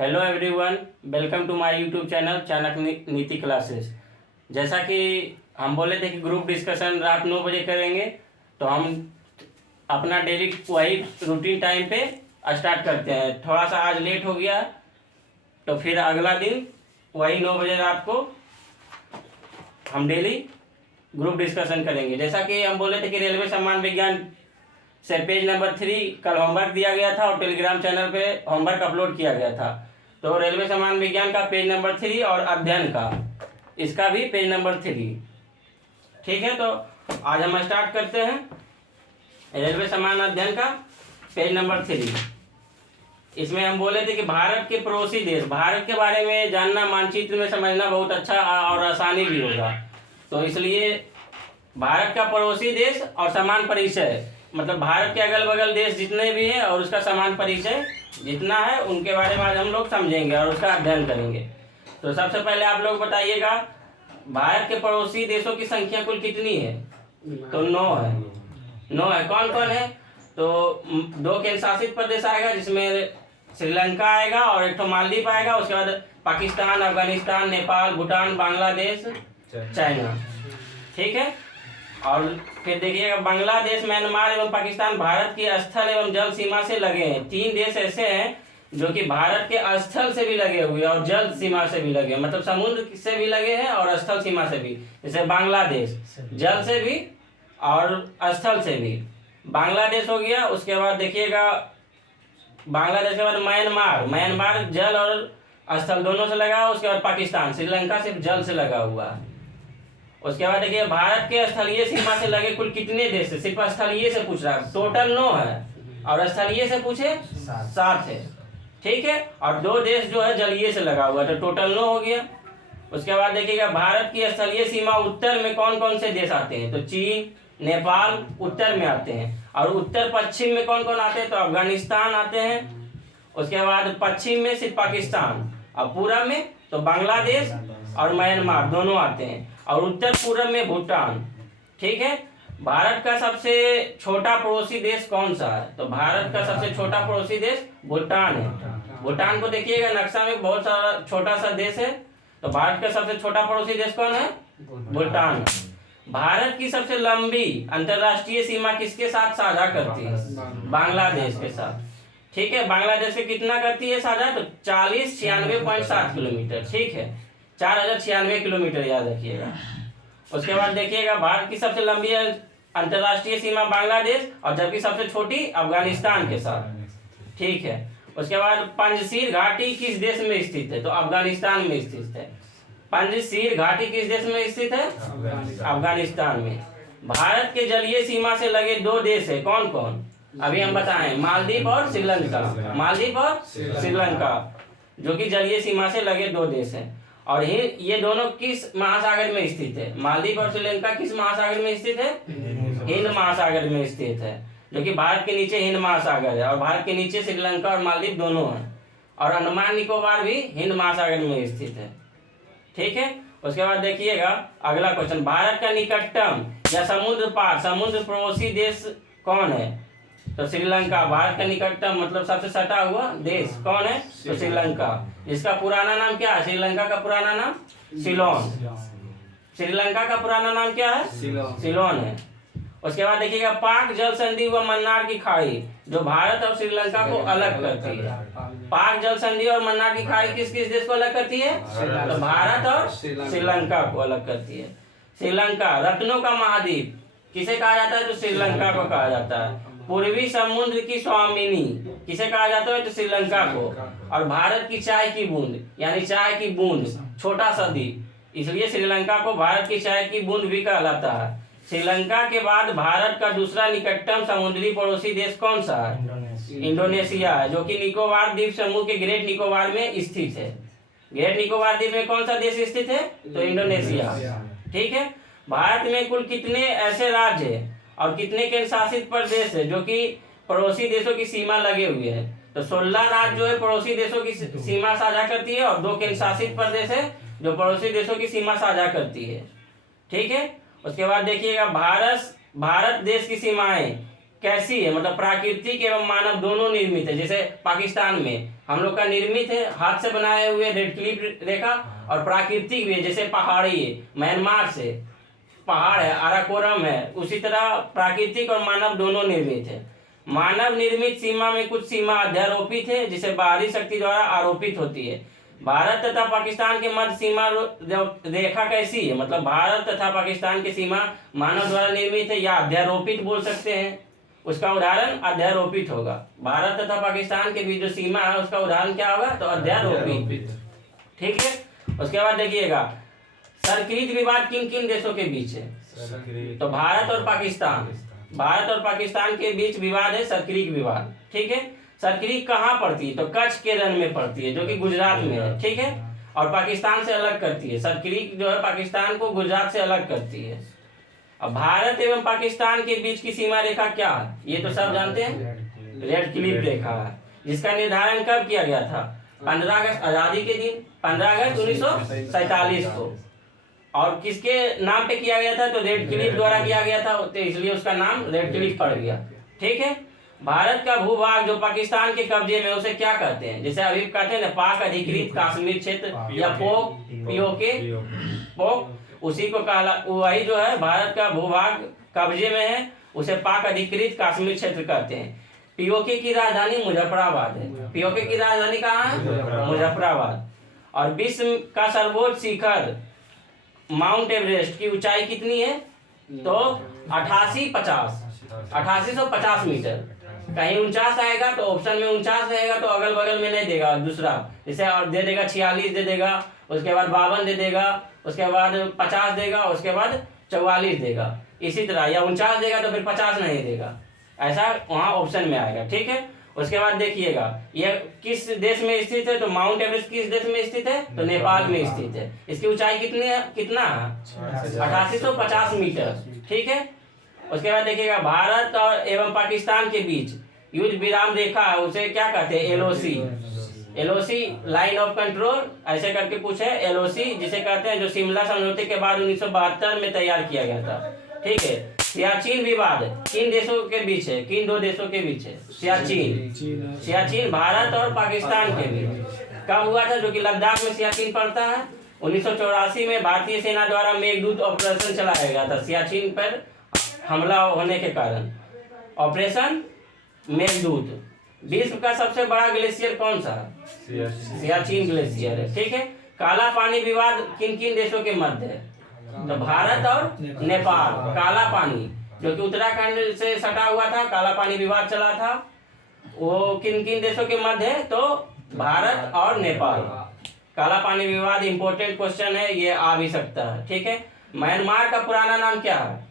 Hello everyone, welcome to my YouTube channel Chanakya Niti classes. जैसा कि हम बोले थे कि ग्रुप डिस्कशन रात 9 बजे करेंगे, तो हम अपना डेली वही रूटीन टाइम पे स्टार्ट करते हैं। थोड़ा सा आज लेट हो गया, तो फिर अगला दिन वही 9 बजे रात को हम डेली ग्रुप डिस्कशन करेंगे। जैसा कि हम बोले थे कि रेलवे सम्मान विज्ञान से पेज नंबर 3 कल होमवर्क दिया गया था और टेलीग्राम चैनल पे होमवर्क अपलोड किया गया था। तो रेलवे सम्मान विज्ञान का पेज नंबर 3 और अध्ययन का इसका भी पेज नंबर 3। ठीक है, तो आज हम स्टार्ट करते हैं रेलवे सम्मान अध्ययन का पेज नंबर 3। इसमें हम बोले थे कि भारत के पड़ोसी देश, भारत के बारे में जानना, मानचित्र में समझना बहुत अच्छा और आसानी भी होगा। तो इसलिए भारत का पड़ोसी देश और समान परिचय, मतलब भारत के अगल बगल देश जितने भी हैं और उसका समान परिचय जितना है उनके बारे में आज हम लोग समझेंगे और उसका अध्ययन करेंगे। तो सबसे पहले आप लोग बताइएगा, भारत के पड़ोसी देशों की संख्या कुल कितनी है? तो 9 है। 9 है। कौन कौन है? तो 2 केंद्र शासित प्रदेश आएगा, जिसमें श्रीलंका आएगा और एक तो मालदीव आएगा। उसके बाद पाकिस्तान, अफगानिस्तान, नेपाल, भूटान, बांग्लादेश, चाइना। ठीक है, और फिर देखिएगा बांग्लादेश, म्यांमार एवं पाकिस्तान भारत की स्थल एवं जल सीमा से लगे हैं। 3 देश ऐसे हैं जो कि भारत के स्थल से भी लगे हुए हैं और जल सीमा से भी लगे हैं, मतलब समुद्र से भी लगे हैं और स्थल सीमा से भी। जैसे बांग्लादेश जल से भी और स्थल से भी, बांग्लादेश हो गया। उसके बाद देखिएगा बांग्लादेश के बाद म्यांमार, म्यांमार जल और स्थल दोनों से लगा। उसके बाद पाकिस्तान, श्रीलंका सिर्फ जल से लगा हुआ है। उसके बाद देखिए भारत के स्थलीय सीमा से लगे कुल कितने देश है? सिर्फ स्थलीय से पूछ रहा है, टोटल 9 है और स्थलीय से पूछे 7 है। ठीक है, और 2 देश जो है जलीय से लगा हुआ है, तो टोटल 9 हो गया। उसके बाद देखिएगा भारत की स्थलीय सीमा उत्तर में कौन कौन से देश आते हैं? तो चीन, नेपाल उत्तर में आते हैं। और उत्तर पश्चिम में कौन कौन आते हैं? तो अफगानिस्तान आते हैं। उसके बाद पश्चिम में सिर्फ पाकिस्तान, और पूरब में तो बांग्लादेश और म्यांमार दोनों आते हैं, और उत्तर पूर्व में भूटान। ठीक है, भारत का सबसे छोटा पड़ोसी देश कौन सा है? तो भारत का सबसे छोटा पड़ोसी देश भूटान है। भूटान को देखिएगा नक्शा में बहुत सारा छोटा सा देश है। तो भारत का सबसे छोटा पड़ोसी देश कौन है? भूटान। भारत की सबसे लंबी अंतरराष्ट्रीय सीमा किसके साथ साझा करती है? बांग्लादेश के साथ। ठीक है, बांग्लादेश से कितना करती है साझा? तो 4096.7 किलोमीटर। ठीक है, 4096 किलोमीटर याद रखिएगा। उसके बाद देखिएगा भारत की सबसे लंबी अंतरराष्ट्रीय सीमा बांग्लादेश, और जबकि सबसे छोटी अफगानिस्तान के साथ। ठीक है, उसके बाद पंजशीर घाटी किस देश में स्थित है? तो अफगानिस्तान में स्थित है। पंजशीर घाटी किस देश में स्थित है? अफगानिस्तान में। भारत के जलीय सीमा से लगे 2 देश है, कौन कौन? अभी हम बताएं, मालदीव और श्रीलंका। मालदीव और श्रीलंका जो कि जलीय सीमा से लगे 2 देश हैं। और ये दोनों किस महासागर में स्थित है? मालदीव और श्रीलंका किस महासागर में स्थित है? हिंद महासागर में स्थित है, जो कि भारत के नीचे हिंद महासागर है, और भारत के नीचे श्रीलंका और मालदीव दोनों हैं। और अंडमान निकोबार भी हिंद महासागर में स्थित है। ठीक है, उसके बाद देखिएगा अगला क्वेश्चन, भारत का निकटतम या समुद्र पार, समुद्र पड़ोसी देश कौन है? तो श्रीलंका। भारत का निकटतम मतलब सबसे सटा हुआ देश कौन है? तो श्रीलंका। इसका पुराना नाम क्या है? श्रीलंका का पुराना नाम सिलोन। श्रीलंका का पुराना नाम क्या है? सिलोन है। उसके बाद देखिएगा पाक जल संधि व मन्नार की खाड़ी जो भारत और श्रीलंका को अलग करती है। पाक जल संधि और मन्नार की खाड़ी किस किस देश को अलग करती है? तो भारत और श्रीलंका को अलग करती है। श्रीलंका रत्नों का महाद्वीप किसे कहा जाता है? तो श्रीलंका को कहा जाता है। पूर्वी समुद्र की स्वामिनी किसे कहा जाता है? तो श्रीलंका को। और भारत की चाय की बूंद, यानी चाय की बूंद, छोटा सा द्वीप, इसलिए श्रीलंका को भारत की चाय की बूंद भी कहलाता है। श्रीलंका के बाद भारत का दूसरा निकटतम समुद्री पड़ोसी देश कौन सा है? इंडोनेशिया है, जो कि निकोबार द्वीप समूह के ग्रेट निकोबार में स्थित है। ग्रेट निकोबार द्वीप में कौन सा देश स्थित है? तो इंडोनेशिया। ठीक है, भारत में कुल कितने ऐसे राज्य है और कितने केंद्र शासित प्रदेश है जो कि पड़ोसी देशों की सीमा लगे हुए हैं? तो 16 राज्य जो है पड़ोसी देशों की सीमा साझा करती है, और 2 केंद्र शासित प्रदेश है जो पड़ोसी देशों की सीमा साझा करती है। ठीक है, उसके बाद देखिएगा भारत देश की सीमाएं कैसी है? मतलब प्राकृतिक एवं मानव दोनों निर्मित है। जैसे पाकिस्तान में हम लोग का निर्मित है, हाथ से बनाए हुए रेड क्लिफ रेखा, और प्राकृतिक भी है, जैसे पहाड़ी है, म्यांमार से पहाड़ है, अराकोरम है, उसी तरह प्राकृतिक और मानव दोनों निर्मित है। मानव निर्मित सीमा में कुछ सीमा अध्यारोपित है, जिसे बाहरी शक्ति द्वारा आरोपित होती है। भारत तथा पाकिस्तान के मध्य सीमा रेखा कैसी है, मतलब भारत तथा पाकिस्तान की सीमा मानव द्वारा निर्मित है या अध्यारोपित बोल सकते हैं। उसका उदाहरण अध्यारोपित होगा। भारत तथा पाकिस्तान के बीच जो सीमा है उसका उदाहरण क्या होगा, तो अध्यारोपित। ठीक है। उसके बाद देखिएगा सरकृत विवाद किन किन देशों के बीच है, तो भारत और पाकिस्तान के बीच विवाद है सरकृत विवाद। ठीक है। सरकृत कहाँ पड़ती है, तो कच्छ के रण में पड़ती है, जो कि गुजरात में है। ठीक है। और पाकिस्तान से अलग करती है, सरकृत जो है पाकिस्तान को गुजरात से अलग करती है। अब भारत एवं पाकिस्तान के बीच की सीमा रेखा क्या है, ये तो सब जानते हैं, रेड क्लिफ रेखा है, जिसका निर्धारण कब किया गया था, 15 अगस्त आजादी के दिन, 15 अगस्त 1947 को। और किसके नाम पे किया गया था, तो रेड क्लिफ द्वारा किया गया था, तो इसलिए उसका नाम रेड क्लिफ पड़ गया। ठीक है। भारत का भूभाग जो पाकिस्तान के कब्जे में, उसे क्या कहते हैं, जैसे अभी कहते हैं ना पाक अधिकृत कश्मीर क्षेत्र या पोक, पीओके, पोक, उसी को कहला, वही जो है भारत का भूभाग कब्जे में है, उसे पाक अधिकृत कश्मीर क्षेत्र कहते हैं। पीओके की राजधानी मुजफ्फराबाद है। पीओके की राजधानी कहाँ है, मुजफ्फराबाद। और विश्व का सर्वोच्च शिखर माउंट एवरेस्ट की ऊंचाई कितनी है, तो 8850 मीटर। कहीं 49 आएगा तो ऑप्शन में 49 रहेगा, तो अगल बगल में नहीं देगा दूसरा, जैसे और दे देगा 46 दे देगा, उसके बाद 52 दे देगा, उसके बाद 50 देगा, उसके बाद 44 देगा, इसी तरह, या 49 देगा तो फिर 50 नहीं देगा, ऐसा वहाँ ऑप्शन में आएगा। ठीक है। उसके बाद देखिएगा ये किस देश में स्थित है, तो माउंट एवरेस्ट किस देश में स्थित है, तो नेपाल में स्थित है। इसकी ऊंचाई कितनी है, कितना है, 8850 मीटर। ठीक है। उसके बाद देखिएगा भारत और एवं पाकिस्तान के बीच युद्ध विराम रेखा है, उसे क्या कहते हैं, एलओसी, लाइन ऑफ कंट्रोल, ऐसे करके कुछ है, एलओसी जिसे कहते हैं, जो शिमला समझौते के बाद 1972 में तैयार किया गया था। ठीक है। सियाचिन विवाद किन देशों के बीच है, किन दो देशों के बीच है, सियाचिन भारत और पाकिस्तान के बीच कब हुआ था, जो कि लद्दाख में सियाचिन पड़ता है। 1984 में भारतीय सेना द्वारा मेघदूत ऑपरेशन चलाया गया था सियाचिन पर हमला होने के कारण, ऑपरेशन मेघदूत। विश्व का सबसे बड़ा ग्लेशियर कौन सा है, सियाचिन ग्लेशियर है। ठीक है। काला पानी विवाद किन किन देशों के मध्य है, तो भारत और नेपाल। काला पानी जो कि उत्तराखंड से सटा हुआ था, काला पानी विवाद चला था, वो किन किन देशों के मध्य है, तो भारत और नेपाल। काला पानी विवाद इंपॉर्टेंट क्वेश्चन है, ये आ भी सकता है। ठीक है। म्यांमार का पुराना नाम क्या है,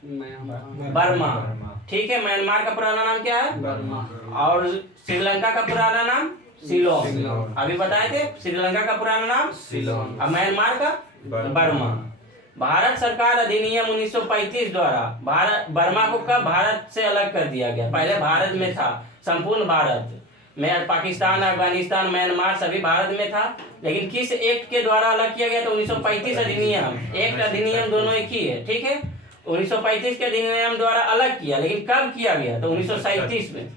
बर्मा। ठीक है। म्यांमार का पुराना नाम क्या है, बर्मा। और श्रीलंका का पुराना नाम सिलोन। अभी बताए थे, श्रीलंका का पुराना नाम सिलोन, और म्यांमार का बर्मा। भारत सरकार अधिनियम 1935 द्वारा बर्मा को कब भारत से अलग कर दिया गया, पहले भारत में था, संपूर्ण भारत में, पाकिस्तान, अफगानिस्तान, म्यांमार सभी भारत में था, लेकिन किस एक्ट के द्वारा अलग किया गया, तो 1935 अधिनियम, एक्ट अधिनियम दोनों एक ही है। ठीक है। 1935 के अधिनियम द्वारा अलग किया, लेकिन कब किया गया, तो 1937 में,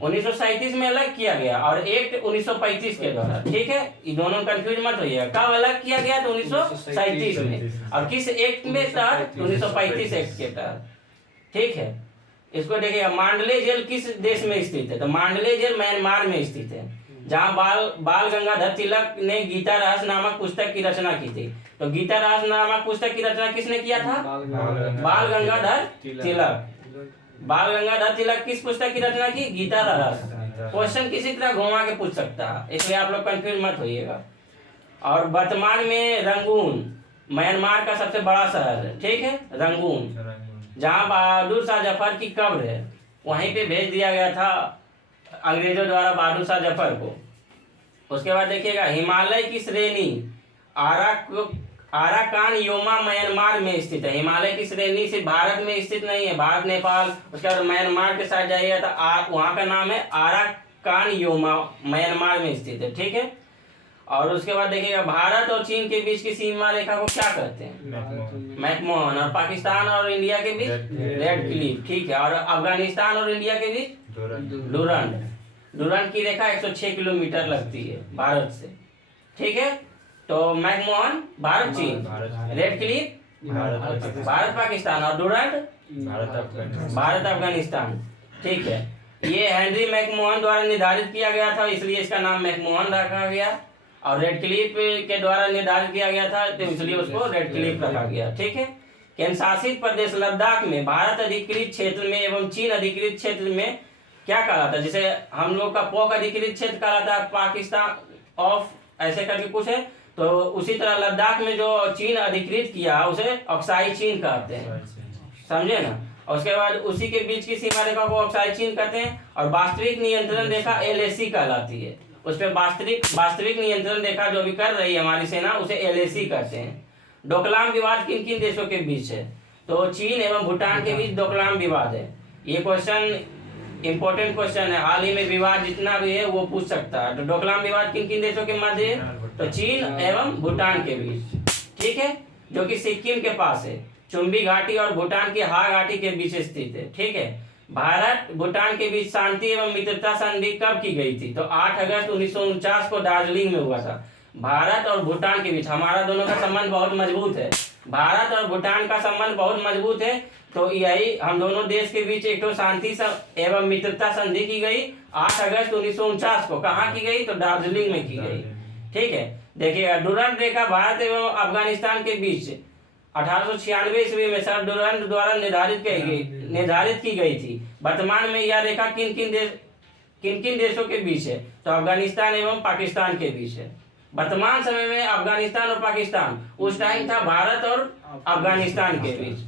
1937 में अलग किया गया, और एक्ट 1935 के द्वारा। ठीक है। ये दोनों कंफ्यूज मत होइएगा, कब अलग किया गया, तो 1937 में, और किस एक्ट में तहत, 1935 एक्ट के तहत। ठीक है। इसको देखिएगा, मांडले जेल किस देश में स्थित है, तो मांडले जेल म्यांमार में स्थित है, जहाँ बाल गंगाधर तिलक ने गीता रहस्य नामक पुस्तक की रचना की थी। तो गीता रहस्य नामक पुस्तक की रचना किसने किया था, बाल गंगाधर तिलक। बाल गंगाधर तिलक किस पुस्तक की रचना की, गीता रहस्य। क्वेश्चन किसी तरह घुमा के पूछ सकता है, इसलिए आप लोग कंफ्यूज मत होइएगा। और वर्तमान में रंगून म्यांमार का सबसे बड़ा शहर है। ठीक है। रंगून, जहाँ बहादुर शाह जफर की कब्र है, वहीं पे भेज दिया गया था अंग्रेजों द्वारा बहादुर शाह जफर को। उसके बाद देखिएगा, हिमालय की श्रेणी आराकान योमा म्यांमार में स्थित है। हिमालय की श्रेणी सिर्फ भारत में स्थित नहीं है, भारत, नेपाल, उसके बाद म्यांमार के साथ जाइएगा तो वहाँ का नाम है आराकान योमा, म्यांमार में स्थित है। ठीक है। और उसके बाद देखिएगा, भारत और चीन के बीच की सीमा रेखा को क्या कहते हैं, मैकमोहन। और पाकिस्तान और इंडिया के बीच रेड क्लिफ। ठीक है। और अफगानिस्तान और इंडिया के बीच डुरंड। डुरंड की रेखा 106 किलोमीटर लगती है भारत से, ठीक है। तो मैकमोहन भारत चीन, रेड क्लिफ भारत पाकिस्तान और डुरंड भारत अफगानिस्तान, ठीक है। ये हेनरी मैकमोहन द्वारा निर्धारित किया गया था, इसलिए इसका नाम मैकमोहन रखा गया, और रेड क्लिफ के द्वारा निर्धारित किया गया था तो इसलिए उसको रेड क्लिफ रखा गया, ठीक है। केंद्र शासित प्रदेश लद्दाख में भारत अधिकृत क्षेत्र में एवं चीन अधिकृत क्षेत्र में क्या कहलाता है, जैसे हम लोग का पोक अधिकृत क्षेत्र कहलाता है पाकिस्तान ऑफ ऐसे करके कुछ है, तो उसी तरह लद्दाख में जो चीन अधिकृत किया उसे अक्साई चीन कहते हैं, समझे ना। और उसके बाद उसी के बीच की सीमा रेखा को अक्साई चीन कहते हैं, और वास्तविक नियंत्रण रेखा LAC कहलाती है। उस पर वास्तविक नियंत्रण रेखा जो भी कर रही है हमारी सेना उसे LAC कहते हैं। डोकलाम विवाद किन किन देशों के बीच है, तो चीन एवं भूटान के बीच डोकलाम विवाद है। ये क्वेश्चन इंपॉर्टेंट क्वेश्चन है, हाल ही में विवाद जितना भी है वो पूछ सकता है। तो डोकलाम विवाद किन किन देशों के मध्य है, तो चीन एवं भूटान के बीच, ठीक है, जो कि सिक्किम के पास है, चुम्बी घाटी और भूटान की हा घाटी के बीच स्थित है, ठीक है। भारत भूटान के बीच शांति एवं मित्रता संधि कब की गई थी, तो 8 अगस्त 1949 को दार्जिलिंग में हुआ था। भारत और भूटान के बीच हमारा दोनों का संबंध बहुत मजबूत है, भारत और भूटान का संबंध बहुत मजबूत है, तो यही हम दोनों देश के बीच एक तो शांति एवं मित्रता संधि की गई 8 अगस्त 1949 को। कहाँ की गई, तो दार्जिलिंग में की गई, ठीक है। देखिएगा डुरंड रेखा भारत एवं अफगानिस्तान के बीच 1896 ईस्वी में सर डुरंड द्वारा निर्धारित की गई थी। वर्तमान में यह रेखा किन किन देशों के बीच है, तो अफगानिस्तान एवं पाकिस्तान के बीच है। वर्तमान समय में अफगानिस्तान और पाकिस्तान, उस टाइम था भारत और अफगानिस्तान के बीच,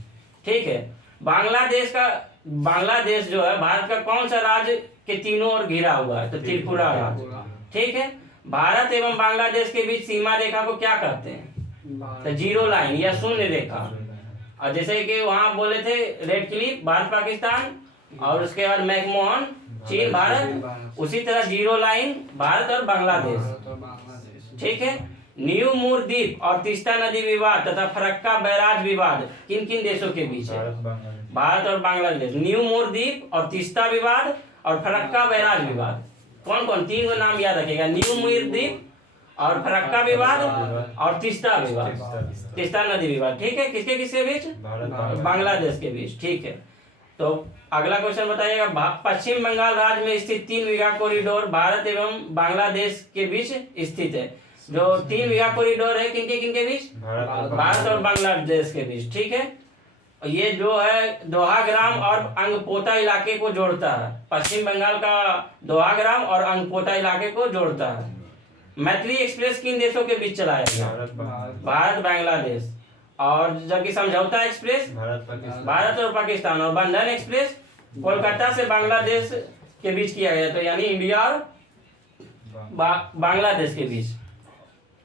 ठीक है। बांग्लादेश जो है भारत का कौन सा राज्य के तीनों ओर घिरा हुआ है, तो त्रिपुरा राज्य, ठीक है। भारत एवं बांग्लादेश के बीच सीमा रेखा को क्या कहते हैं, तो जीरो लाइन या शून्य रेखा। और जैसे कि वहां बोले थे रेड क्लिफ भारत पाकिस्तान, और उसके बाद मैकमोहन चीन भारत, उसी तरह जीरो लाइन भारत और बांग्लादेश, ठीक है। न्यू मूर द्वीप और तीस्ता नदी विवाद तथा फरक्का बैराज विवाद किन किन देशों के बीच है, भारत और बांग्लादेश। न्यू मूर द्वीप और तीस्ता विवाद और फरक्का बैराज विवाद, कौन कौन, तीन को नाम याद रखेगा, न्यू मूर द्वीप और फरक्का विवाद और तीस्ता विवाद, तीस्ता नदी विवाद, ठीक है। किसके किसके बीच, बांग्लादेश के बीच, ठीक है। तो अगला क्वेश्चन बताइएगा, पश्चिम बंगाल राज्य में स्थित 3 बीघा कॉरिडोर भारत एवं बांग्लादेश के बीच स्थित है। जो 3 बीघा कॉरिडोर है किनके बीच, भारत और बांग्लादेश के बीच, ठीक है। ये जो है दोहाग्राम और अंगपोता इलाके को जोड़ता है, पश्चिम बंगाल का दोहाग्राम और अंगपोता इलाके को जोड़ता है। मैत्री एक्सप्रेस किन देशों के बीच चलाया गया, भारत बांग्लादेश। और जबकि समझौता एक्सप्रेस भारत और पाकिस्तान, और बंधन एक्सप्रेस कोलकाता से बांग्लादेश के बीच किया गया, तो यानी इंडिया और बांग्लादेश के बीच।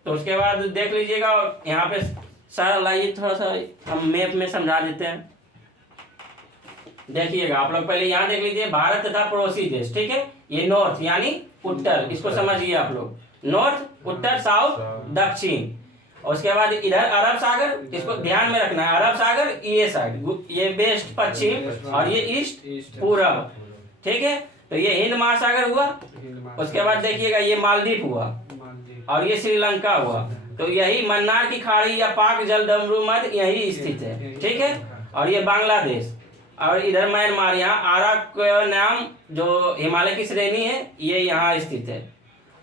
तो उसके बाद देख लीजिएगा यहाँ पे सारा लाइए, थोड़ा सा हम मैप में समझा देते हैं। देखिएगा आप लोग पहले यहाँ देख लीजिए, भारत तथा पड़ोसी देश, ठीक है। ये नॉर्थ यानी उत्तर, इसको समझिए आप लोग, नॉर्थ, उत्तर, साउथ, दक्षिण। और उसके बाद इधर अरब सागर, इसको ध्यान में रखना है, अरब सागर ये साइड, ये वेस्ट पश्चिम और ये ईस्ट पूरब, ठीक है। तो ये हिंद महासागर हुआ। उसके बाद देखिएगा ये मालदीव हुआ और ये श्रीलंका हुआ। तो यही मन्नार की खाड़ी या पाक जलदम्बु मध्य यही स्थित है, ठीक है। और ये बांग्लादेश, और इधर म्यांमार, यहाँ आरा नाम जो हिमालय की श्रेणी है ये यहाँ स्थित है।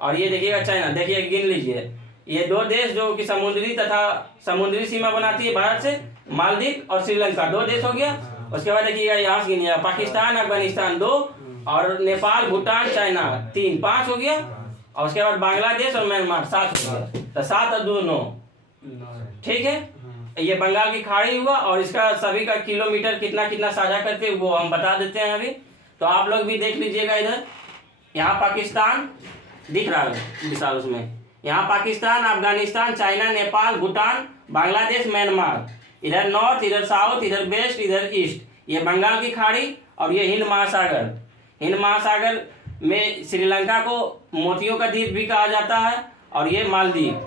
और ये देखिएगा चाइना, देखिए गिन लीजिए, ये 2 देश जो कि समुद्री सीमा बनाती है भारत से, मालदीव और श्रीलंका, 2 देश हो गया। उसके बाद देखिएगा यहाँ से गिनिएगा, पाकिस्तान अफगानिस्तान 2, और नेपाल भूटान चाइना 3, 5 हो गया। और उसके बाद बांग्लादेश और म्यांमार 7 हो गया, तो 7 और 2 9, ठीक है। ये बंगाल की खाड़ी हुआ, और इसका सभी का किलोमीटर कितना साझा करते हैं वो हम बता देते हैं अभी। तो आप लोग भी देख लीजिएगा, इधर यहाँ पाकिस्तान दिख रहा है विशाल, उसमें यहाँ पाकिस्तान अफगानिस्तान चाइना नेपाल भूटान बांग्लादेश म्यांमार, इधर नॉर्थ, इधर साउथ, इधर वेस्ट, इधर ईस्ट, ये बंगाल की खाड़ी, और ये हिंद महासागर। हिंद महासागर में श्रीलंका को मोतियों का द्वीप भी कहा जाता है, और ये मालदीव,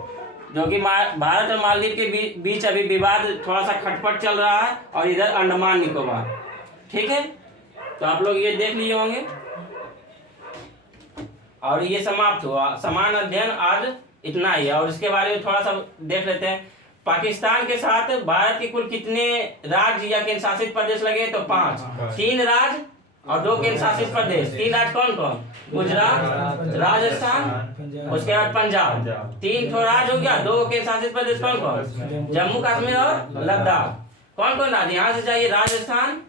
जो कि भारत और मालदीव के बीच अभी विवाद थोड़ा सा खटपट चल रहा है। और इधर अंडमान निकोबार, ठीक है। तो आप लोग ये देख लिए होंगे। और ये समाप्त हुआ। समान अध्ययन आज इतना ही है। और इसके बारे में थोड़ा सा देख लेते हैं। पाकिस्तान के साथ भारत के कुल कितने राज्य या केंद्र शासित प्रदेश लगे? तो 5। 3 राज्य और 2 केंद्र शासित प्रदेश। 3 राज्य कौन कौन? गुजरात, राजस्थान, उसके बाद पंजाब। 3 ठो राज्य हो गया। 2 केंद्र शासित प्रदेश कौन कौन? जम्मू कश्मीर और लद्दाख। कौन कौन राज्य? यहाँ से जाइए राजस्थान,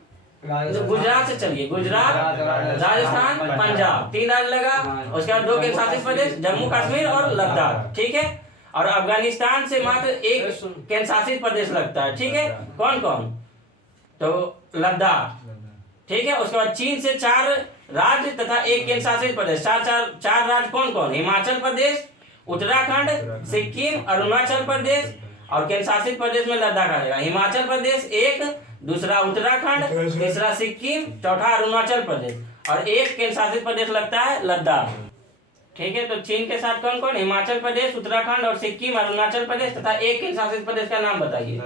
गुजरात से चलिए, गुजरात, राजस्थान, पंजाब, 3 राज्य लगा। उसके बाद 2 केंद्र शासित प्रदेश, जम्मू कश्मीर और लद्दाख। ठीक है। और अफगानिस्तान से मात्र 1 केंद्र शासित प्रदेश लगता है। ठीक है। कौन कौन? तो लद्दाख। ठीक है। उसके बाद चीन से 4 राज्य तथा 1 केंद्र शासित प्रदेश। चार राज्य कौन कौन? हिमाचल प्रदेश, उत्तराखंड, सिक्किम, अरुणाचल प्रदेश और केंद्र शासित प्रदेश में लद्दाख आएगा। हिमाचल प्रदेश 1, दूसरा उत्तराखंड, तीसरा सिक्किम, चौथा अरुणाचल प्रदेश और 1 केंद्र शासित प्रदेश लगता है लद्दाख। ठीक है। तो चीन के साथ कौन कौन? हिमाचल प्रदेश, उत्तराखंड और सिक्किम, अरुणाचल प्रदेश तथा 1 केंद्र शासित प्रदेश का नाम बताइए।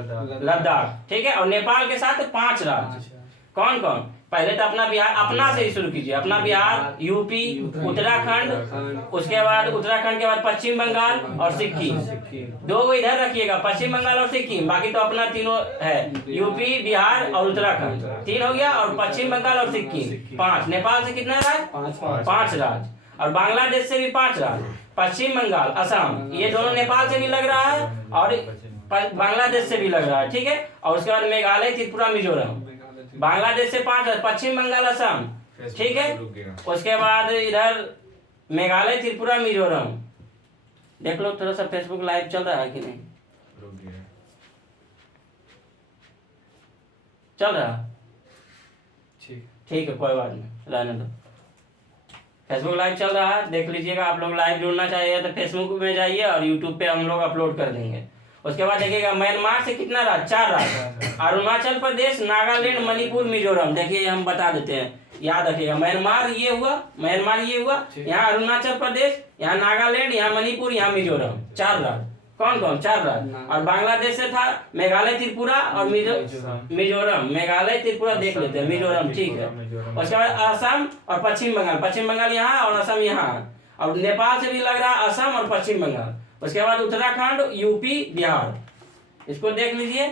लद्दाख। ठीक है। और नेपाल के साथ 5 राज्य। कौन कौन? पहले तो अपना बिहार, अपना से ही शुरू कीजिए। अपना बिहार, यूपी, उत्तराखंड, उसके बाद उत्तराखंड के बाद पश्चिम बंगाल और सिक्किम। 2 इधर रखिएगा, पश्चिम बंगाल और सिक्किम। बाकी तो अपना तीनों है, यूपी, बिहार और उत्तराखंड। 3 हो गया। और पश्चिम बंगाल और सिक्किम 5। नेपाल से कितना राज्य? 5 राज्य। और बांग्लादेश से भी 5 राज्य। पश्चिम बंगाल, असम, ये दोनों नेपाल से भी लग रहा है और बांग्लादेश से भी लग रहा है। ठीक है। और उसके बाद मेघालय, त्रिपुरा, मिजोरम। बांग्लादेश से 5 राज्य, पश्चिम बंगाल, असम। ठीक है। उसके बाद इधर मेघालय, त्रिपुरा, मिजोरम। देख लो थोड़ा सा फेसबुक लाइव चल रहा है कि नहीं? चल रहा? ठीक है, कोई बात नहीं, रहने दो। फेसबुक लाइव चल रहा है, देख लीजिएगा। आप लोग लाइव जुड़ना चाहिए तो फेसबुक में जाइए और यूट्यूब पे हम लोग अपलोड कर देंगे। उसके बाद देखिएगा म्यांमार से कितना राज्य? 4 राज्य। अरुणाचल प्रदेश, नागालैंड, मणिपुर, मिजोरम। देखिए हम बता देते हैं, याद रखिएगा। म्यांमार ये हुआ, यहाँ अरुणाचल प्रदेश, यहाँ नागालैंड, यहाँ मणिपुर, यहाँ मिजोरम। 4 राज्य। कौन कौन? 4 राज्य। और बांग्लादेश से था मेघालय, त्रिपुरा और मिजोरम। मेघालय, त्रिपुरा देख लेते हैं, मिजोरम। ठीक है। उसके बाद असम और पश्चिम बंगाल। पश्चिम बंगाल यहाँ और असम यहाँ। और नेपाल से भी लग रहा है असम और पश्चिम बंगाल। उसके बाद उत्तराखंड, यूपी, बिहार। इसको देख लीजिए।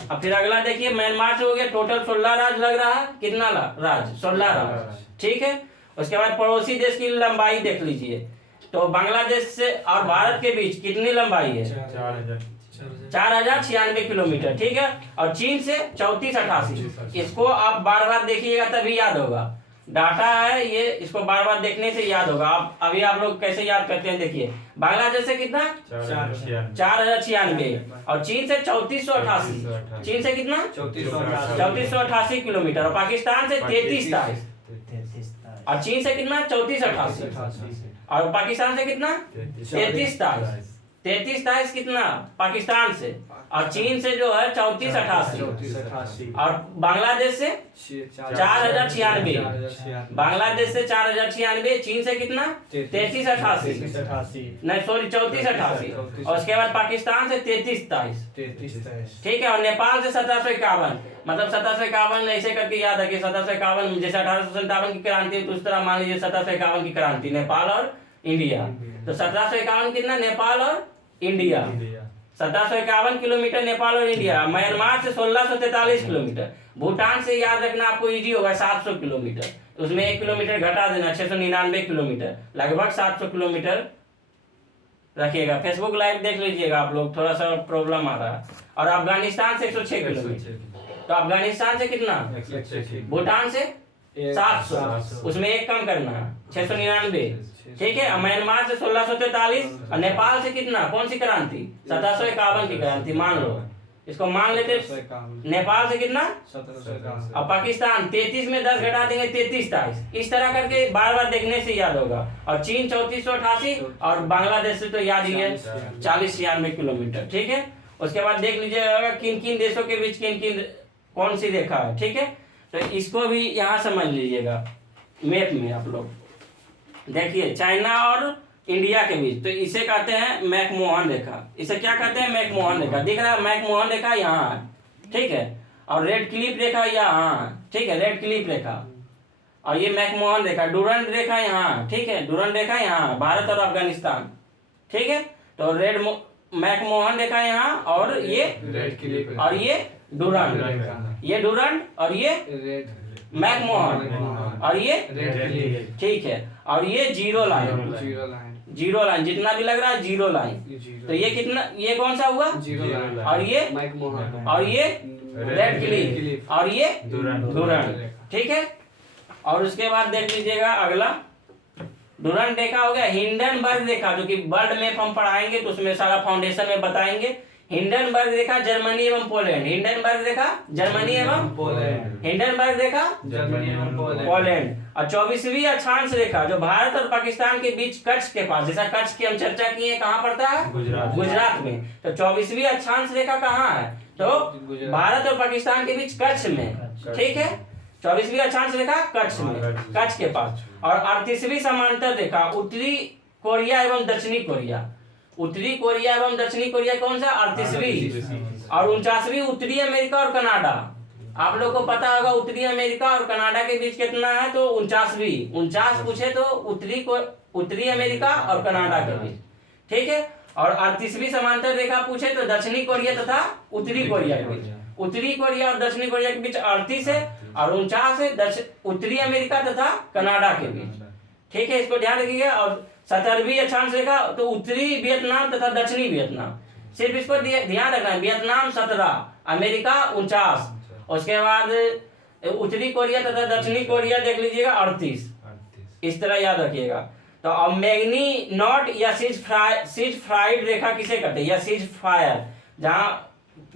अब फिर अगला देखिए, म्यांमार से हो गया। टोटल 16 राज्य लग रहा है। कितना राज्य? 16 राज्य। ठीक है। उसके बाद पड़ोसी देश की लंबाई देख लीजिए। तो बांग्लादेश से और भारत के बीच कितनी लंबाई है? 4096 किलोमीटर। ठीक है। और चीन से 3488। इसको आप बार बार देखिएगा तभी याद होगा। डाटा है ये, इसको बार बार देखने से याद होगा। आप अभी आप लोग कैसे याद करते हैं देखिए। बांग्लादेश से कितना? 4096 और चीन से 3488। चीन से कितना? 3488 किलोमीटर। और पाकिस्तान से 3323। और चीन से कितना? 3488। और पाकिस्तान से कितना? 3323। 3323 कितना? पाकिस्तान से। और चीन से जो है 3488। और बांग्लादेश से 4096। बांग्लादेश से 4096। चीन से कितना? 3388। नहीं सॉरी, 3488। और उसके बाद पाकिस्तान से 3323। ठीक है। और नेपाल से 1751। मतलब 1751 ऐसे करके याद है कि 1751 जैसे 1857 की क्रांति, तो उस तरह मान लीजिए 1751 की क्रांति, नेपाल और इंडिया। तो 1751 कितना? नेपाल और इंडिया। 1751 किलोमीटर नेपाल और इंडिया। म्यांमार से 1643 किलोमीटर। भूटान से याद रखना आपको इजी होगा, 700 किलोमीटर। उसमें 1 किलोमीटर घटा देना, 699 किलोमीटर। लगभग 700 किलोमीटर रखिएगा। फेसबुक लाइव देख लीजिएगा आप लोग, थोड़ा सा प्रॉब्लम आ रहा है। और अफगानिस्तान से 106 किलोमीटर। तो अफगानिस्तान से कितना? भूटान से 700, उसमें 1 कम करना, 699। ठीक है। म्यांमार से 1643 और नेपाल से कितना? कौन सी क्रांति? 1751 की क्रांति मान लो, इसको मान लेते। नेपाल से कितना? 1751। और पाकिस्तान 33 में 10 घटा देंगे, 3323। इस तरह करके बार बार देखने से याद होगा। और चीन 3488 और बांग्लादेश से तो याद ही है 4096 किलोमीटर। ठीक है। उसके बाद देख लीजिएगा किन किन देशों के बीच कौन सी रेखा है। ठीक है। तो इसको भी यहाँ समझ लीजिएगा मैप में। आप लोग देखिए, चाइना और इंडिया के बीच, तो इसे कहते हैं मैकमोहन रेखा। इसे क्या कहते हैं? मैकमोहन रेखा। दिख रहा है मैकमोहन रेखा यहाँ, ठीक है। और रेड क्लिफ रेखा यहाँ, ठीक है, रेड क्लिफ रेखा। और ये मैकमोहन रेखा, डूरंड रेखा यहाँ, ठीक है, डूरंड रेखा यहाँ, भारत और अफगानिस्तान, ठीक है। तो मैकमोहन रेखा यहाँ, और ये रेड क्लिफ, और ये डूरंड, ये डूरंड और ये रेड मैकमोहन और ये रेड क्लिफ, ठीक है। और ये zero line, zero line, zero line जितना भी लग रहा है जीरो लाइन। तो ये कितना, ये कौन सा हुआ, जीरो लाइन, और ये मैकमोहन, और ये रेड क्लिफ, और ये डूरंड, ठीक है। और उसके बाद देख लीजिएगा अगला डूरंड रेखा हो गया। हिंडनबर्ग रेखा, जो कि वर्ल्ड मैप हम पढ़ाएंगे तो उसमें सारा फाउंडेशन में बताएंगे। हिंडनबर्ग रेखा जर्मनी एवं पोलैंड, हिंडनबर्ग रेखा जर्मनी एवं पोलैंड, हिंडनबर्ग रेखा जर्मनी एवं पोलैंड। और 24वीं अक्षांश रेखा जो भारत और पाकिस्तान के बीच कच्छ के पास, जैसा कच्छ की हम चर्चा किए, कहाँ पड़ता है, गुजरात में। तो 24वीं अक्षांश रेखा कहाँ है, तो भारत और पाकिस्तान के बीच कच्छ में, ठीक है। 24वीं अक्षांश रेखा कच्छ में, कच्छ के पास। और 38वीं समांतर रेखा उत्तरी कोरिया एवं दक्षिणी कोरिया, उत्तरी कोरिया एवं दक्षिणी कोरिया कौन सा, 38वीं। और 49वीं उत्तरी अमेरिका और कनाडा। आप लोग को पता होगा उत्तरी अमेरिका और कनाडा के बीच कितना है, तो 49वीं, 49 पूछे तो उत्तरी अमेरिका और कनाडा के बीच, ठीक है। और 38वीं समांतर रेखा पूछे तो दक्षिणी कोरिया तथा उत्तरी कोरिया के बीच, उत्तरी कोरिया और दक्षिणी कोरिया के बीच 38 है, और 49 है उत्तरी अमेरिका तथा कनाडा के बीच, ठीक है। इसको ध्यान रखिएगा। और 17वीं अक्षांश रेखा तो उत्तरी वियतनाम तथा दक्षिणी वियतनाम, सिर्फ इसको ध्यान रखना है। वियतनाम 17, अमेरिका 49, उसके बाद उत्तरी कोरिया तथा दक्षिणी कोरिया देख लीजिएगा 38, इस तरह याद रखिएगा। तो अब मैग्नी नॉट या सीज फ्राइड रेखा किसे कहते हैं, या सीज फायर, जहाँ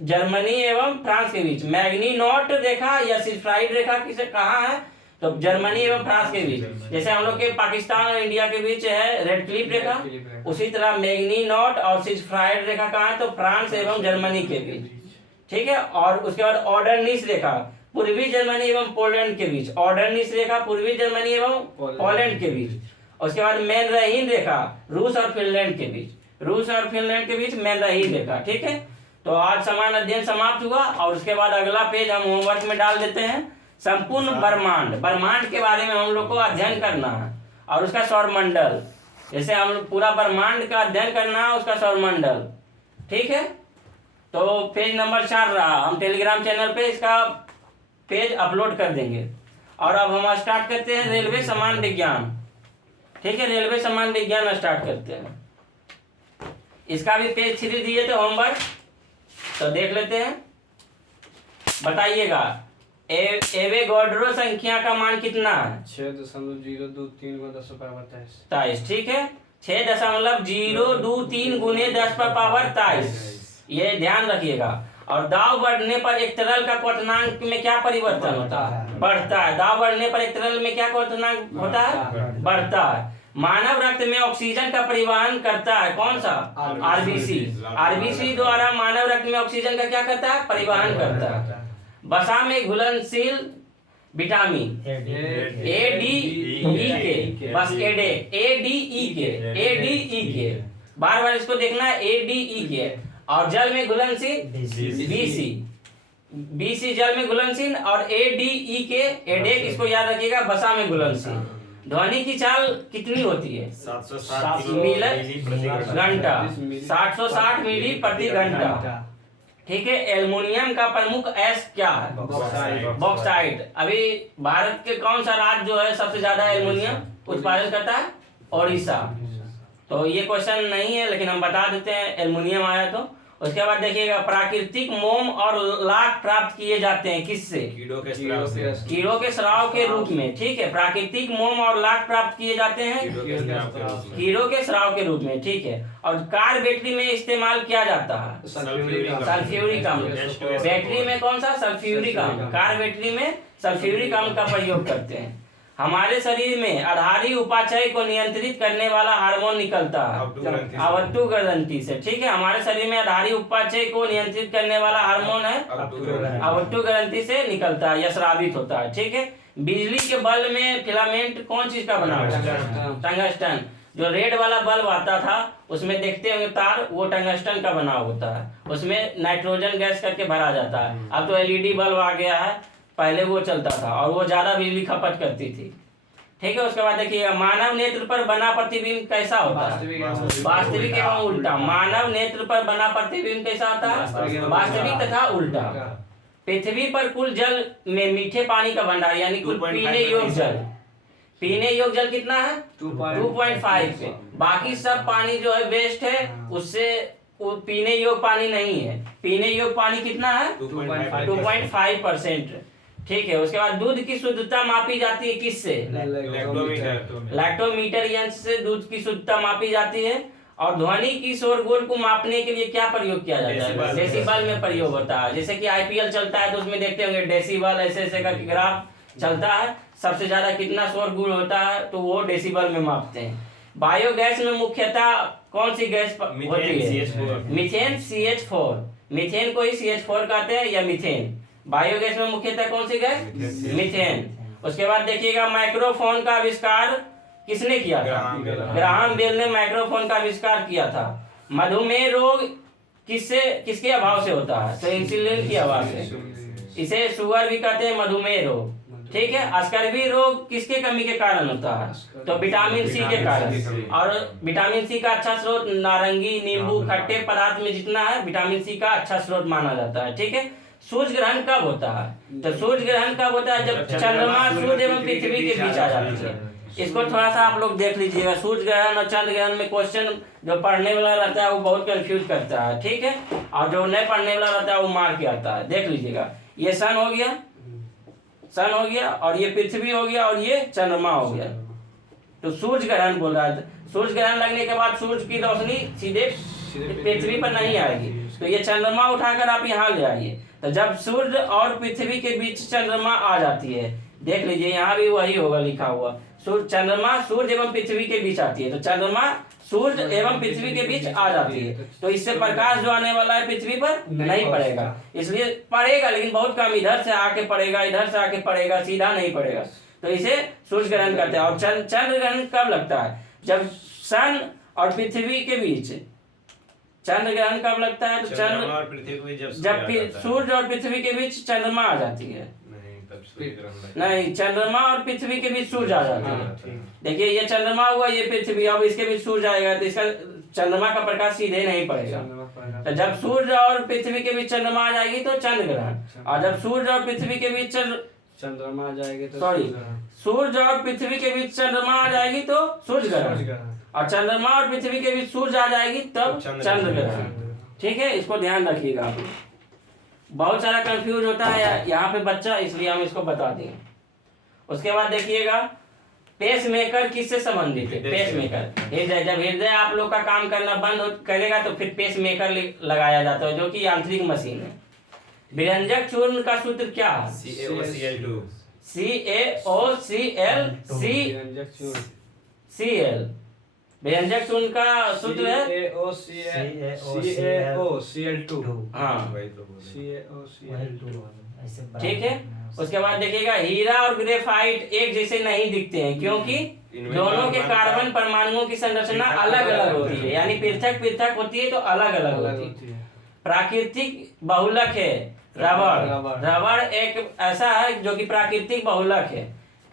जर्मनी एवं फ्रांस के बीच मैग्नी नॉट रेखा या सीज फ्राइड रेखा किसे कहाँ है, तो जर्मनी एवं फ्रांस के बीच। जैसे हम लोग के पाकिस्तान और इंडिया के बीच है रेड क्लिफ रेखा, उसी तरह मैग्नी नॉट और सीज फ्राइड रेखा कहाँ है, तो फ्रांस एवं जर्मनी के बीच, ठीक है। और उसके बाद ऑर्डरनीस रेखा पूर्वी जर्मनी एवं पोलैंड के बीच, ऑर्डरनीस रेखा पूर्वी जर्मनी एवं पोलैंड के बीच। उसके बाद मैनरहीन रेखा रूस और फिनलैंड के बीच, रूस और फिनलैंड के बीच मैनरहीन रेखा, ठीक है। तो आज समान अध्ययन समाप्त हुआ। और उसके बाद अगला पेज हम होमवर्क में डाल देते हैं, संपूर्ण ब्रह्मांड, ब्रह्मांड के बारे में हम लोग को अध्ययन करना है, और उसका सौरमंडल, जैसे हम लोग पूरा ब्रह्मांड का अध्ययन करना है, उसका सौरमंडल, ठीक है। तो पेज नंबर 4 रहा, हम टेलीग्राम चैनल पे इसका पेज अपलोड कर देंगे। और अब हम स्टार्ट करते हैं रेलवे समान विज्ञान, ठीक है, रेलवे समान विज्ञान स्टार्ट करते हैं। इसका भी पेज 3 दिए थे होमवर्क, तो देख लेते हैं, बताइएगा। एवोगाड्रो संख्या का मान कितना है, 6.023 ठीक है, 6.023 गुने 10 पर पावर 23, ये ध्यान रखिएगा। और दाब बढ़ने पर एक तरल का क्वथनांक में क्या परिवर्तन होता है, बढ़ता है। दाब बढ़ने पर एक तरल में क्या क्वथनांक होता है, बढ़ता है। मानव रक्त में ऑक्सीजन का परिवहन करता है कौन सा, आरबीसी, आरबीसी द्वारा मानव रक्त में ऑक्सीजन का क्या करता है, परिवहन करता है। वसा में घुलनशील विटामिन ADE के, बस ADE के, बार बार इसको देखना है, ADE के। और जल में घुलनशील BC जल में घुलनशील, और ADE के एडेक, इसको याद रखिएगा, वसा में घुलनशील। ध्वनि की चाल कितनी होती है, 760 मील घंटा, 760 मीली प्रति घंटा, ठीक है। एल्युमिनियम का प्रमुख एस क्या है, बॉक्साइट। अभी भारत के कौन सा राज्य जो है सबसे ज्यादा एल्युमिनियम उत्पादन करता है, ओडिशा। तो ये क्वेश्चन नहीं है, लेकिन हम बता देते हैं, एल्युमिनियम आया तो। उसके बाद देखिएगा, प्राकृतिक मोम और लाख प्राप्त किए जाते हैं किससे, कीड़ों के स्राव के रूप में, ठीक है। प्राकृतिक मोम और लाख प्राप्त किए जाते हैं कीड़ों के स्राव के रूप में, ठीक है। और कार बैटरी में इस्तेमाल किया जाता है सल्फ्यूरिक अम्ल, बैटरी में कौन सा, सल्फ्यूरिक अम्ल, कार बैटरी में सल्फ्यूरिक अम्ल का प्रयोग करते हैं। हमारे शरीर में आधारी उपाचय को नियंत्रित करने वाला हार्मोन निकलता है अवट्टु ग्रंथि से, ठीक है। हमारे शरीर में आधारी उपाचय को नियंत्रित करने वाला हार्मोन है अवट्टु ग्रंथि से निकलता है या स्रावित होता है, ठीक है। बिजली के बल्ब में फिलामेंट कौन चीज का बना होता है, टंगस्टन। जो रेड वाला बल्ब आता था उसमें देखते होंगे तार, वो टंगस्टन का बना होता है, उसमें नाइट्रोजन गैस करके भरा जाता है। अब तो LED बल्ब आ गया है, पहले वो चलता था और वो ज्यादा बिजली खपत करती थी। ठीक है। उसके बाद देखिएगा मानव नेत्र पर बना प्रतिबिंब कैसा होता है? वास्तविक एवं उल्टा। मानव नेत्र पर बना प्रतिबिंब कैसा होता है? वास्तविक तथा उल्टा। पृथ्वी पर कुल जल में मीठे पानी का भंडार यानी कुल पीने योग्य जल, पीने योग्य जल कितना है? 2.5 पे। बाकी सब पानी जो है वेस्ट है, उससे पीने योग्य पानी नहीं है। पीने योग्य पानी कितना है? 2.5%। ठीक है। उसके बाद दूध की शुद्धता मापी जाती है किससे? लैक्टोमीटर यंत्र से दूध की शुद्धता मापी जाती है। और ध्वनि की शोरगुल को मापने के लिए क्या प्रयोग किया जाता है? डेसिबल में प्रयोग होता है। जैसे कि आईपीएल चलता है तो उसमें देखते होंगे डेसिबल ऐसे ऐसे का ग्राफ चलता है, सबसे ज्यादा कितना शोरगुल होता है तो वो डेसिबल में मापते हैं। बायोगैस में मुख्यतः कौन सी गैस होती है? Methane CH4। मीथेन को ही CH4 कहते हैं या मीथेन। बायोगैस में मुख्यतः कौन सी गैस? मीथेन। उसके बाद देखिएगा माइक्रोफोन का आविष्कार किसने किया था? ग्राहम बेल ने माइक्रोफोन का आविष्कार किया था। मधुमेह रोग किसके अभाव से होता है? तो इंसुलिन की अभाव से। इसे शुगर भी कहते हैं, मधुमेह रोग। ठीक है। स्कर्वी रोग किसके कमी के कारण होता है? तो विटामिन सी के कारण। और विटामिन सी का अच्छा स्रोत नारंगी, नींबू, खट्टे पदार्थ में जितना है विटामिन सी का अच्छा स्रोत माना जाता है। ठीक है। सूर्य ग्रहण कब होता है? तो सूर्य ग्रहण कब होता है? जब चंद्रमा सूर्य एवं पृथ्वी के बीच आ जाती है। इसको थोड़ा सा आप लोग देख लीजिएगा। सूर्य ग्रहण और चंद्र ग्रहण में क्वेश्चन जो पढ़ने वाला रहता है वो बहुत कंफ्यूज करता है। ठीक है। और जो नहीं पढ़ने वाला रहता है वो मार के आता है। देख लीजिएगा, ये सन हो गया, सन हो गया, और ये पृथ्वी हो गया, और ये चंद्रमा हो गया। तो सूर्य ग्रहण बोल रहा है। सूर्य ग्रहण लगने के बाद सूर्य की रोशनी सीधे पृथ्वी पर नहीं आएगी, तो ये चंद्रमा उठाकर आप यहाँ ले आइए। तो जब सूर्य और पृथ्वी के बीच चंद्रमा आ जाती है, देख लीजिए यहाँ भी वही होगा लिखा हुआ, चंद्रमा सूर्य एवं पृथ्वी के बीच आती है। तो चंद्रमा सूर्य एवं पृथ्वी के बीच आ जाती है, तो इससे प्रकाश जो आने वाला है पृथ्वी पर नहीं पड़ेगा। इसलिए पड़ेगा लेकिन बहुत कम, इधर से आके पड़ेगा, इधर से आके पड़ेगा, सीधा नहीं पड़ेगा। तो इसे सूर्य ग्रहण कहते हैं। और चंद्र ग्रहण कब लगता है? जब सन और पृथ्वी के बीच। चंद्र ग्रहण कब लगता है? तो चंद्र और पृथ्वी जब सूर्य और पृथ्वी के बीच चंद्रमा आ जाती है। नहीं, चंद्रमा और पृथ्वी के बीच सूर्य आ जाता है। देखिए ये चंद्रमा हुआ, ये पृथ्वी, अब इसके बीच सूर्य आएगा तो इसका चंद्रमा का प्रकाश सीधे नहीं पड़ेगा। तो जब सूर्य और पृथ्वी के बीच चंद्रमा आ जाएगी तो चंद्र ग्रहण, और जब सूर्य और पृथ्वी के बीच चंद्रमा आ जाएगी तो सूर्य और पृथ्वी के बीच चंद्रमा आ जाएगी तो सूर्य ग्रहण, और चंद्रमा और पृथ्वी के बीच सूर्य आ जाएगी तब चंद्र ग्रहण। ठीक है, इसको ध्यान रखिएगा आप। बहुत सारा कंफ्यूज होता है यहाँ पे बच्चा, इसलिए हम इसको बता देंगे। उसके बाद देखिएगा पेस मेकर किससे संबंधित है? पेस मेकर हृदय। जब हृदय आप लोग का काम करना बंद करेगा तो फिर पेस मेकर लगाया जाता है, जो कि यांत्रिक मशीन है। विरंजक चूर्ण का सूत्र क्या है? CaOCl। व्यंजक चूर्ण का सूत्र है CaOCl2। हाँ, ठीक है। उसके बाद देखिएगा हीरा और ग्रेफाइट एक जैसे नहीं दिखते हैं, क्योंकि दोनों के कार्बन परमाणुओं की संरचना अलग अलग होती है, यानी पृथक पृथक होती है तो अलग अलग होती है। प्राकृतिक बहुलक है रबड़। रबड़ एक ऐसा है जो कि प्राकृतिक बहुलक है।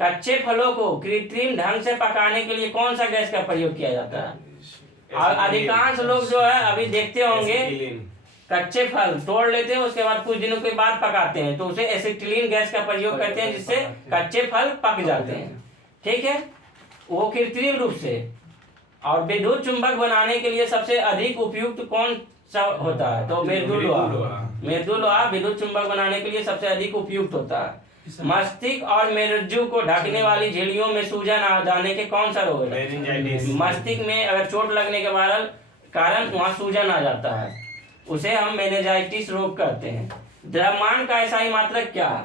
कच्चे फलों को कृत्रिम ढंग से पकाने के लिए कौन सा गैस का प्रयोग किया जाता है? और अधिकांश लोग जो है अभी देखते होंगे कच्चे फल तोड़ लेते हैं, उसके बाद कुछ दिनों के बाद पकाते हैं तो उसे एसिटिलीन गैस का प्रयोग करते हैं, जिससे कच्चे फल पक जाते हैं। ठीक है, वो कृत्रिम रूप से। और विद्युत चुंबक बनाने के लिए सबसे अधिक उपयुक्त कौन सा होता है? तो मृदु लोहा विद्युत चुंबक बनाने के लिए सबसे अधिक उपयुक्त होता है। मस्तिष्क और मेरुज्जु को ढकने वाली झिल्लियों में सूजन आ जाने के कौन सा रोग है? मस्तिष्क में अगर चोट लगने के कारण वहाँ सूजन आ जाता है, उसे हम मेनिंजाइटिस रोग कहते हैं। द्रव्यमान का एसआई मात्रक क्या है?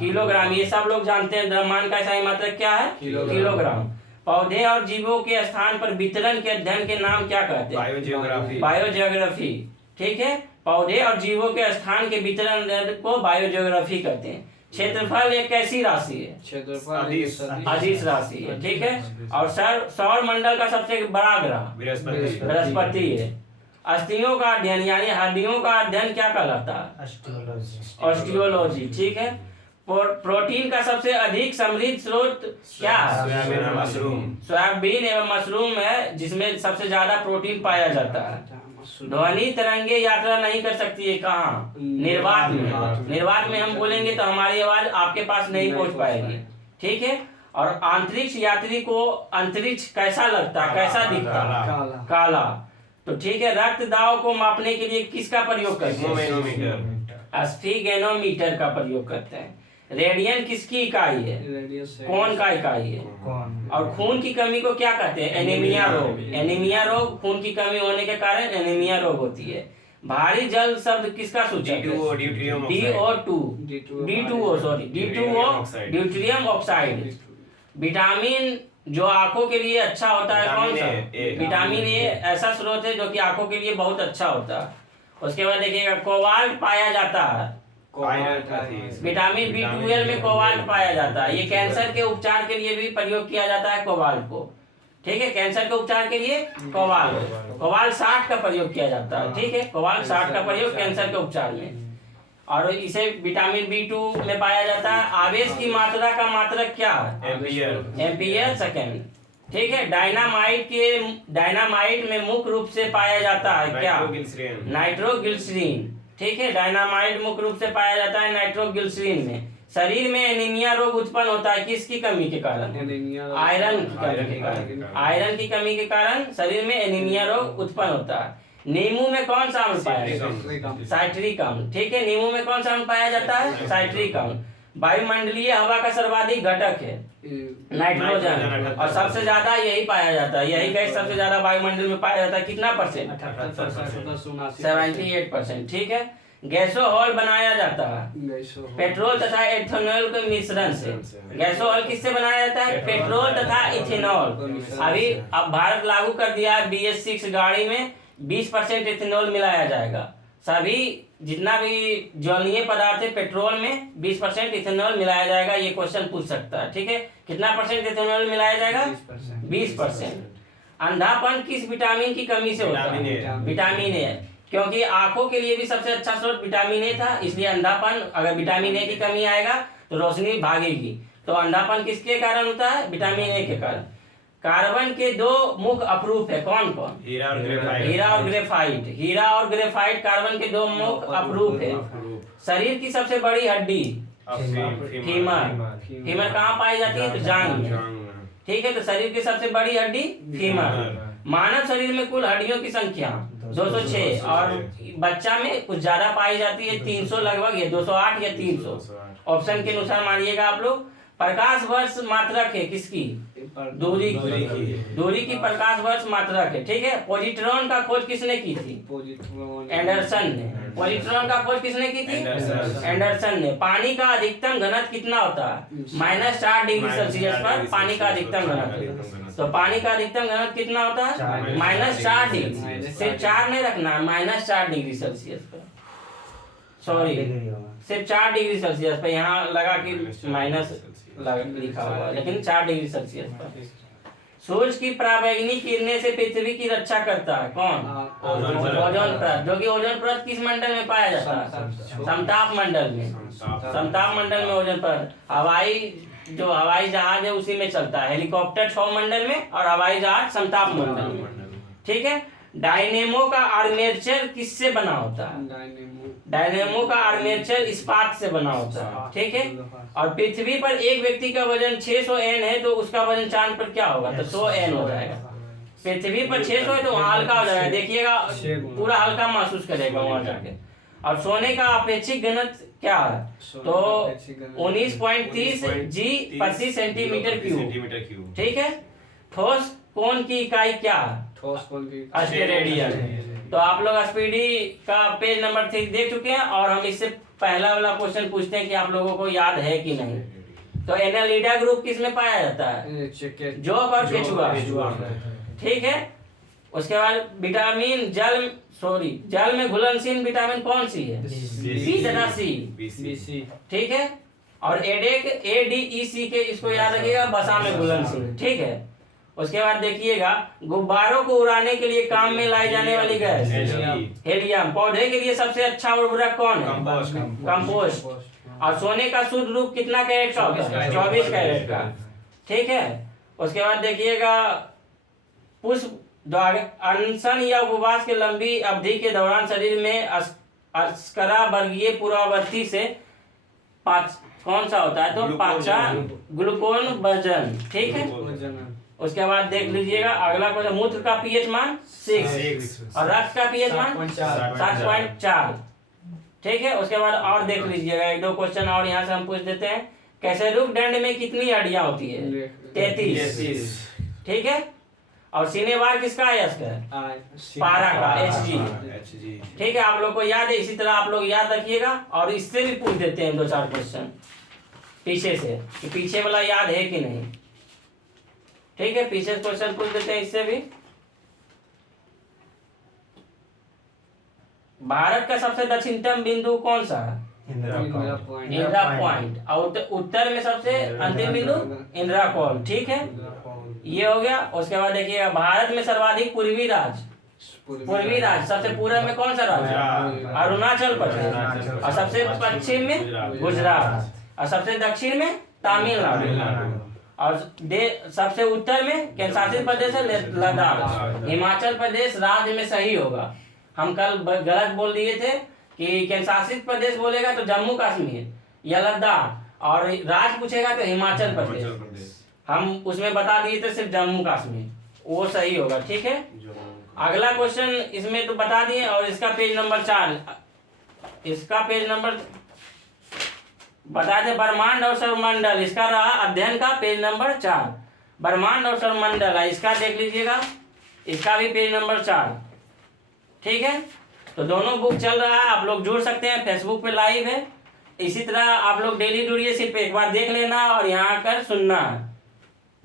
किलोग्राम। ये सब लोग जानते हैं द्रव्यमान का एसआई मात्रक क्या है? किलोग्राम। पौधे और जीवों के स्थान पर वितरण के अध्ययन के नाम क्या कहते हैं? बायोजियोग्राफी। ठीक है, पौधे और जीवों के स्थान के वितरण को बायोजियोग्राफी कहते हैं। क्षेत्रफल एक कैसी राशि है? अदिश राशि है। ठीक है, और सौर मंडल का सबसे बड़ा ग्रह बृहस्पति है। अस्थियों का अध्ययन यानी हड्डियों का अध्ययन क्या कहलाता है? ऑस्टियोलॉजी। ठीक है, प्रोटीन का सबसे अधिक समृद्ध स्रोत क्या है? सोयाबीन और मशरूम। सोयाबीन एवं मशरूम है, जिसमें सबसे ज्यादा प्रोटीन पाया जाता है। ध्वनि तरंगे यात्रा नहीं कर सकती है कहाँ? निर्वात में। निर्वात में हम बोलेंगे तो हमारी आवाज आपके पास नहीं पहुंच पाएगी, ठीक है। और अंतरिक्ष यात्री को अंतरिक्ष कैसा लगता है, कैसा दिखता है? काला। तो ठीक है, रक्त दाब को मापने के लिए किसका प्रयोग करते हैं? स्फिगेनोमीटर का प्रयोग करते हैं। रेडियन किसकी इकाई है? कौन का इकाई है? और खून की कमी को क्या कहते हैं? एनीमिया रोग। एनीमिया रोग खून की कमी होने के कारण एनीमिया रोग होती है। भारी जल शब्द किसका सूचक है? Deuterium oxide. विटामिन जो आंखों के लिए अच्छा होता है कौन सा? विटामिन ए ऐसा स्रोत है जो कि आंखों के लिए बहुत अच्छा होता है। उसके बाद देखिएगा कोबाल्ट पाया जाता है। विटामिन B12 में कोबाल्ट पाया जाता है। ये कैंसर के उपचार के लिए भी प्रयोग किया जाता है कोबाल्ट को, ठीक है। कैंसर के उपचार के लिए कोबाल्ट 60 का प्रयोग किया जाता है, ठीक है। कोबाल्ट 60 का प्रयोग कैंसर के उपचार में। और इसे विटामिन B2 में पाया जाता है। आवेश की मात्रा का मात्रक क्या है? एम्पियर सेकेंड, ठीक है। डायनामाइट में मुख्य रूप से पाया जाता है क्या? नाइट्रोग्लिसरीन, ठीक है। डायनामाइट मुख्य रूप से पाया जाता है नाइट्रोग्लिसरीन में। शरीर में एनीमिया रोग उत्पन्न होता है किसकी कमी के कारण? आयरन की कमी के कारण। आयरन की कमी के कारण शरीर में एनीमिया रोग उत्पन्न होता है। नींबू में कौन सा अम्ल पाया जाता है? साइट्रिक अम्ल, ठीक है। नींबू में कौन सा अम्ल पाया जाता है? साइट्रिक अम्ल। वायुमंडलीय हवा का सर्वाधिक घटक है नाइट्रोजन, और सबसे ज्यादा यही पाया जाता है। यही गैस सबसे ज्यादा वायुमंडल में पाया जाता है। कितना परसेंट? 78%, ठीक है। गैसोहॉल बनाया जाता है पेट्रोल तथा एथेनॉल के मिश्रण से। गैसोहॉल किससे बनाया जाता है? पेट्रोल तथा इथेनॉल। अभी अब भारत लागू कर दिया है BS6 गाड़ी में 20% इथेनॉल मिलाया जाएगा। सभी जितना भी ज्वलनीय पदार्थ है पेट्रोल में 20% इथेनॉल मिलाया जाएगा। ये क्वेश्चन पूछ सकता है, ठीक है। कितना परसेंट इथेनॉल मिलाया जाएगा? 20%। अंधापन किस विटामिन की कमी से होता है? विटामिन ए, क्योंकि आंखों के लिए भी सबसे अच्छा स्रोत विटामिन ए था, इसलिए अंधापन, अगर विटामिन ए की कमी आएगा तो रोशनी भागेगी। तो अंधापन किसके कारण होता है? विटामिन ए के कारण। कार्बन के दो मुख्य अपरूप है, कौन कौन? हीरा और ग्रेफाइट। हीरा और ग्रेफाइट कार्बन के दो मुख्य अपरूप है। शरीर की सबसे बड़ी हड्डी फीमर। फीमर कहाँ पाई जाती है? तो जांघ में, ठीक है। तो शरीर की सबसे बड़ी हड्डी फीमर। मानव शरीर में कुल हड्डियों की संख्या 206, और बच्चा में कुछ ज्यादा पाई जाती है 300 लगभग, या 208 या 300 ऑप्शन के अनुसार मानिएगा आप लोग। प्रकाश वर्ष मात्रक है किसकी? दूरी की प्रकाश वर्ष मात्रक है, ठीक है। पॉजिट्रॉन का खोज किसने की थी? एंडरसन ने। पॉजिट्रॉन का खोज किसने की थी? एंडरसन ने। पानी का अधिकतम घनत्व कितना होता है? -4 डिग्री सेल्सियस पर पानी का अधिकतम घनत्व। तो पानी का अधिकतम घनत्व कितना होता है? -4 डिग्री। सिर्फ 4 नहीं रखना, -4 डिग्री सेल्सियस पर, सॉरी सिर्फ 4 डिग्री सेल्सियस पर। यहाँ लगा कि माइनस लिखा हुआ, लेकिन 4 डिग्री सेल्सियस पर। सूर्य की पराबैंगनी किरणें से पृथ्वी की रक्षा करता है कौन? ओजोन परत। जो कि ओजोन परत किस मंडल में पाया जाता है? समताप मंडल में। समताप मंडल में ओजोन परत। हवाई जहाज है उसी में चलता है। हेलीकॉप्टर क्षौर मंडल में, और हवाई जहाज समताप मंडल में, ठीक है। डायनेमो का आर्मेचर किससे बना होता है? डायनेमो का आर्मेचर इस्पात से बना होता है, ठीक है। और पृथ्वी पर एक व्यक्ति का वजन 600 N है, तो उसका वजन चांद पर क्या होगा? तो 100 N हो जाएगा। पृथ्वी पर 600 है तो वहाँ हल्का हो जाएगा, देखिएगा पूरा हल्का महसूस करेगा वहाँ जाके। और सोने का अपेक्षित घनत्व क्या है? तो 19.30 G प्रति सेंटीमीटर क्यूब, ठीक है। ठोस कोण की इकाई क्या है? स्टेरेडियन। तो आप लोग स्पीडी का पेज नंबर 3 देख चुके हैं, और हम इससे पहला वाला क्वेश्चन पूछते हैं कि आप लोगों को याद है कि नहीं। तो एनालिडा ग्रुप किस में पाया जाता है? जोक और केचुआ, ठीक है। उसके बाद विटामिन जल में घुलनशील विटामिन कौन सी है? बी तथा सी, ठीक है। और ADEC के, इसको याद रखिएगा, बसा में घुलनशील, ठीक है। उसके बाद देखिएगा, गुब्बारों को उड़ाने के लिए काम में लाई जाने वाली गैस हेलियम। पौधे के लिए सबसे अच्छा उर्वरक कौन है? कंपोस्ट। और सोने का शुद्ध रूप कितना कैरेट का होता है? 24 कैरेट का। ठीक है, उसके बाद देखिएगा पुष्प द्वार अनशन या उपवास के लंबी अवधि के दौरान शरीर में अस्करा वर्गीय पुरावर्ती से कौन सा होता है? तो पाचा ग्लूकोन वजन। ठीक है, उसके बाद देख लीजिएगा अगला क्वेश्चन, मूत्र का पीएच मान 6 और रक्त का पीएच मान 7.4। ठीक है, उसके बाद और देख लीजिएगा एक दो क्वेश्चन और यहाँ से हम पूछ देते हैं। कैसे रुक दंड में कितनी हड्डियां होती है? 33। ठीक है, और सीनेवार किसका है? इसका पारा का, HG। ठीक है, आप लोग को याद है, इसी तरह आप लोग याद रखिएगा। और इससे भी पूछ देते हैं 2-4 क्वेश्चन पीछे से, कि पीछे वाला याद है कि नहीं। ठीक है, पीछे क्वेश्चन पूछ देते हैं इससे भी। भारत का सबसे दक्षिणतम बिंदु कौन सा है? इंदिरा पॉइंट। और उत्तर में सबसे अंतिम बिंदु इंदिरा कॉल। ठीक है, ये हो गया। उसके बाद देखिएगा भारत में सर्वाधिक पूर्वी राज्य सबसे पूर्व में कौन सा राज्य? अरुणाचल प्रदेश। और सबसे पश्चिम में गुजरात। और सबसे दक्षिण में तमिलनाडु। और सबसे उत्तर में केंद्र शासित प्रदेश है लद्दाख। हिमाचल प्रदेश राज्य में सही होगा। हम कल गलत बोल दिए थे कि केंद्र शासित प्रदेश बोलेगा तो जम्मू कश्मीर या लद्दाख, और राज्य पूछेगा तो हिमाचल प्रदेश। हम उसमें बता दिए थे सिर्फ जम्मू कश्मीर, वो सही होगा। ठीक है, अगला क्वेश्चन इसमें तो बता दिए। और इसका पेज नंबर 4, इसका पेज नंबर बता दे, ब्रह्मांड और सौरमंडल, इसका रहा अध्ययन का पेज नंबर 4। ब्रह्मांड और सौरमंडल है, इसका देख लीजिएगा, इसका भी पेज नंबर 4। ठीक है, तो दोनों बुक चल रहा है, आप लोग जुड़ सकते हैं, फेसबुक पे लाइव है। इसी तरह आप लोग डेली जुड़िए, सिर्फ एक बार देख लेना और यहाँ आकर सुनना है।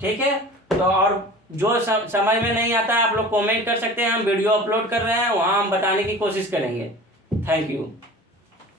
ठीक है, तो और जो समझ में नहीं आता आप लोग कमेंट कर सकते हैं, हम वीडियो अपलोड कर रहे हैं, वहाँ हम बताने की कोशिश करेंगे। Thank you.